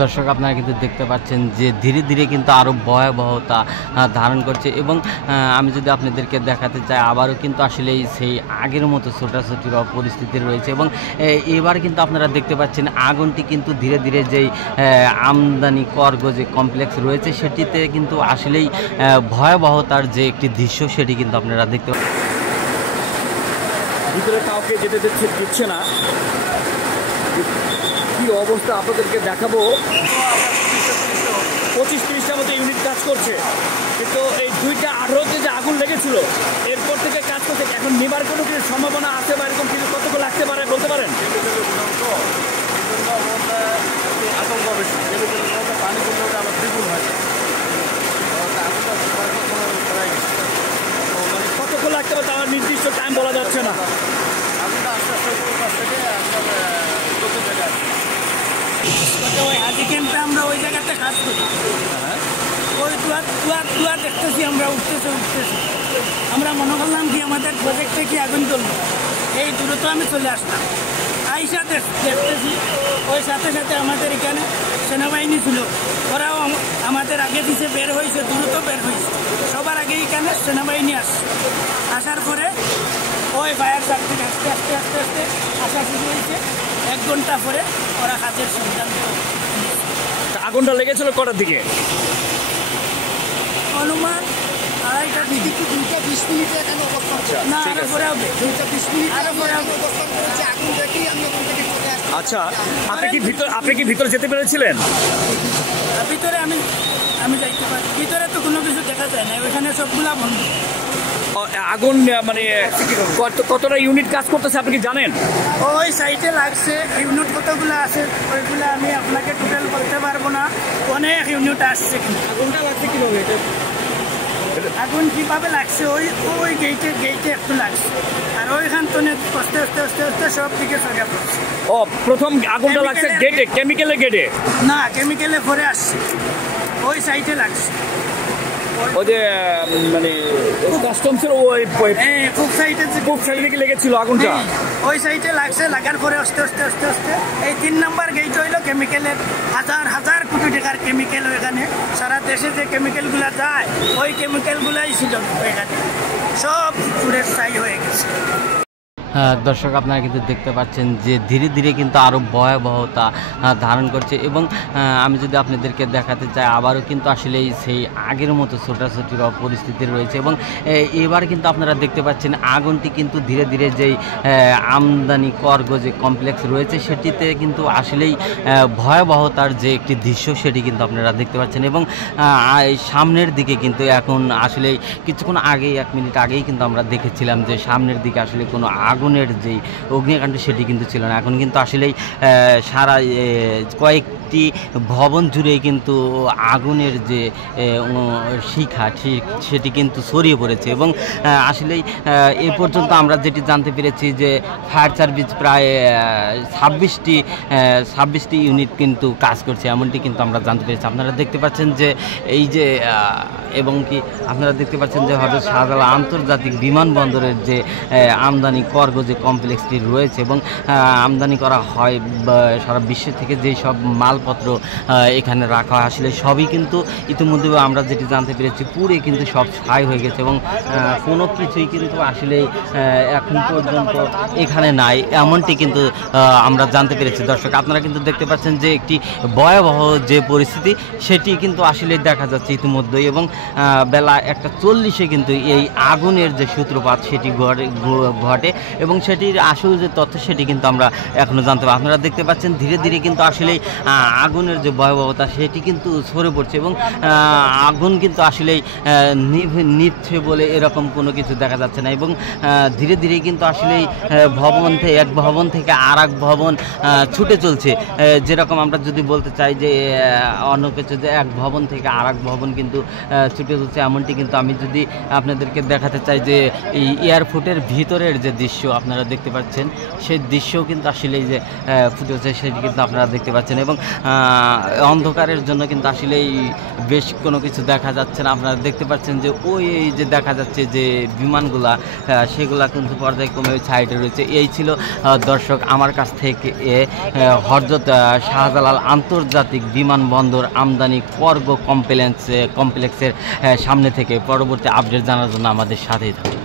দর্শক আপনারা কিন্তু দেখতে পাচ্ছেন যে ধীরে ধীরে কিন্তু আরও ভয়াবহতা ধারণ করছে এবং আমি যদি আপনাদেরকে দেখাতে চাই আবারও কিন্তু আসলে সেই আগের মতো ছোটাছুটি বা পরিস্থিতি রয়েছে এবং এবার কিন্তু আপনারা দেখতে পাচ্ছেন আগুনটি কিন্তু ধীরে ধীরে যেই আমদানি করগো যে কমপ্লেক্স রয়েছে সেটিতে কিন্তু আসলেই ভয়াবহতার যে একটি দৃশ্য সেটি কিন্তু আপনারা দেখতে পাচ্ছেন। ভিতরে কাউকে যেতে দিচ্ছে না, কি অবস্থা আপনাদেরকে দেখাবো। 25-30টার মতো ইউনিট কাজ করছে, কিন্তু এই 2টা 18তে যে আগুন লেগেছিল এরপর থেকে কাজ করছে। এখন নেবার কোনো কিছু সম্ভাবনা আছে বা এরকম কিছু কতক্ষণ লাগতে পারে বলতে পারেন? আতঙ্ক বেশি, পানি পড়লে আবার দ্বিগুণ হয়। মানে কতক্ষণ লাগতে পারে তার নির্দিষ্ট টাইম বলা যাচ্ছে না। আগুনটা আস্তে আস্তে কাছ থেকে ওই হাজি ক্যাম্পে আমরা ওই জায়গাতে কাজ করি, ওই দুয়ার দেখতেছি আমরা উঠতেছি। আমরা মনে করলাম কি আমাদের প্রজেক্টে কি আগুন চলবে, এই দ্রুত আমি চলে আসলাম। আইসা দেখতেছি ওই সাথে সাথে আমাদের এখানে সেনাবাহিনী ছিল, ওরাও আমাদের আগে পিছিয়ে বের হয়েছে, দ্রুত বের হয়েছে। সবার আগে এখানে সেনাবাহিনী আসার পরে ওই ফায়ার সার্ভিস আস্তে আস্তে আস্তে আস্তে আসা শুরু হয়েছে। 1 ঘন্টা পরে ওরা কাজের সিদ্ধান্ত। আগুনটা লেগেছিল কটার দিকে? অনুমান 2:30 দিকে। 2:20 মিনিটে এখানে অবস্থান করছে। না, আরো পরে হবে। 2:20 মিনিট আরো পরে হবে অবস্থান করেছে। আগুন দেখেই আমরা ওখান থেকে চলে আসছি। আচ্ছা, আপনি কি ভিতরে যেতে পেরেছিলেন? ভিতরে আমি যাইতে পারি, ভিতরে তো কোনো কিছু দেখা যায় না, ওইখানে সবগুলা বন্ধ। আগুন মানে কতটা ইউনিট কাজ করতেছে আপনি কি জানেন? ওই সাইটে লাগছে, ইউনিট কতগুলো আছে ওইগুলো আমি আপনাকে টোটাল বলতে পারবো না। অনেক ইউনিট আসছে। আগুনটা লাগছে কিভাবে? আগুন কিভাবে লাগছে ওই গেটে একটু লাগছে, আর ওইখান তো আস্তে আস্তে আস্তে আস্তে সব দিকে ছড়িয়ে পড়ছে। ও, প্রথম আগুনটা লাগছে গেটে, কেমিক্যালের গেটে? না, কেমিক্যালে পরে আসছে, ওই সাইটে লাগছে। ওই যে মানে কাস্টমসের ওই খুব সাইডে দিকে লেগেছিল আগুনটা, ওই সাইডে লাগছে। লাগার পরে আস্তে আস্তে আস্তে আস্তে এই 3 নম্বর গেট হইলো কেমিক্যালের। হাজার কোটি টাকার কেমিক্যাল এখানে, সারা দেশে যে কেমিক্যালগুলো যায় ওই কেমিক্যালগুলাই ছিল এখানে, সব পুরের ছাই হয়ে গেছে। দর্শক আপনারা কিন্তু দেখতে পাচ্ছেন যে ধীরে ধীরে কিন্তু আরও ভয়াবহতা ধারণ করছে এবং আমি যদি আপনাদেরকে দেখাতে চাই আবারও কিন্তু আসলে সেই আগের মতো ছোটাছুটি বা পরিস্থিতি রয়েছে এবং এবার কিন্তু আপনারা দেখতে পাচ্ছেন আগুনটি কিন্তু ধীরে ধীরে যেই আমদানি করগো যে কমপ্লেক্স রয়েছে সেটিতে কিন্তু আসলেই ভয়াবহতার যে একটি দৃশ্য সেটি কিন্তু আপনারা দেখতে পাচ্ছেন এবং সামনের দিকে কিন্তু এখন আসলে কিছুক্ষণ আগেই 1 মিনিট আগেই কিন্তু আমরা দেখেছিলাম যে সামনের দিকে আসলে কোনো আগুনের যেই অগ্নিকাণ্ড সেটি কিন্তু ছিল না। এখন কিন্তু আসলেই সারা কয়েকটি ভবন জুড়েই কিন্তু আগুনের যে শিখা সেটি কিন্তু ছড়িয়ে পড়েছে এবং আসলেই এ পর্যন্ত আমরা যেটি জানতে পেরেছি যে ফায়ার সার্ভিস প্রায় 26টি ইউনিট কিন্তু কাজ করছে, এমনটি কিন্তু আমরা জানতে পেরেছি। আপনারা দেখতে পাচ্ছেন যে এই যে এবং কি আপনারা দেখতে পাচ্ছেন যে হযরত শাহজালাল আন্তর্জাতিক বিমানবন্দরের যে আমদানি করগো যে কমপ্লেক্সটি রয়েছে এবং আমদানি করা হয় সারা বিশ্ব থেকে যেই সব মালপত্র এখানে রাখা হয় আসলে সবই কিন্তু ইতিমধ্যে আমরা যেটি জানতে পেরেছি পুরো কিন্তু সব ছাই হয়ে গেছে এবং কোনো কিছুই কিন্তু আসলে এখন পর্যন্ত এখানে নাই, এমনটি কিন্তু আমরা জানতে পেরেছি। দর্শক আপনারা কিন্তু দেখতে পাচ্ছেন যে একটি ভয়াবহ যে পরিস্থিতি সেটি কিন্তু আসলে দেখা যাচ্ছে ইতিমধ্যেই এবং বেলা 1:40-এ কিন্তু এই আগুনের যে সূত্রপাত সেটি ঘটে এবং সেটির আসল যে তথ্য সেটি কিন্তু আমরা এখনও জানতে পারি। আপনারা দেখতে পাচ্ছেন ধীরে ধীরে কিন্তু আসলেই আগুনের যে ভয়াবহতা সেটি কিন্তু ছড়ে পড়ছে এবং আগুন কিন্তু আসলেই নিচ্ছে বলে এরকম কোনো কিছু দেখা যাচ্ছে না এবং ধীরে ধীরে কিন্তু আসলেই এক ভবন থেকে আর এক ভবন ছুটে চলছে। যেরকম আমরা যদি বলতে চাই যে অন্য কিছু যে এক ভবন থেকে আর এক ভবন কিন্তু ছুটে চলছে, এমনটি কিন্তু আমি যদি আপনাদেরকে দেখাতে চাই যে এই এয়ারপোর্টের ভিতরের যে দৃশ্য আপনারা দেখতে পাচ্ছেন, সেই দৃশ্যও কিন্তু আসলে এই যে ফুটে উঠছে সেটি কিন্তু আপনারা দেখতে পাচ্ছেন। এবং অন্ধকারের জন্য কিন্তু আসলেই বেশ কোনো কিছু দেখা যাচ্ছে না। আপনারা দেখতে পাচ্ছেন যে ওই যে দেখা যাচ্ছে যে বিমানগুলা সেগুলা কিন্তু পর্যায়ক্রমে সাইডে রয়েছে। এই ছিল দর্শক আমার কাছ থেকে হযরত শাহজালাল আন্তর্জাতিক বিমানবন্দর আমদানি কার্গো কমপ্লেক্সের সামনে থেকে। পরবর্তী আপডেট জানার জন্য আমাদের সাথেই থাকুন।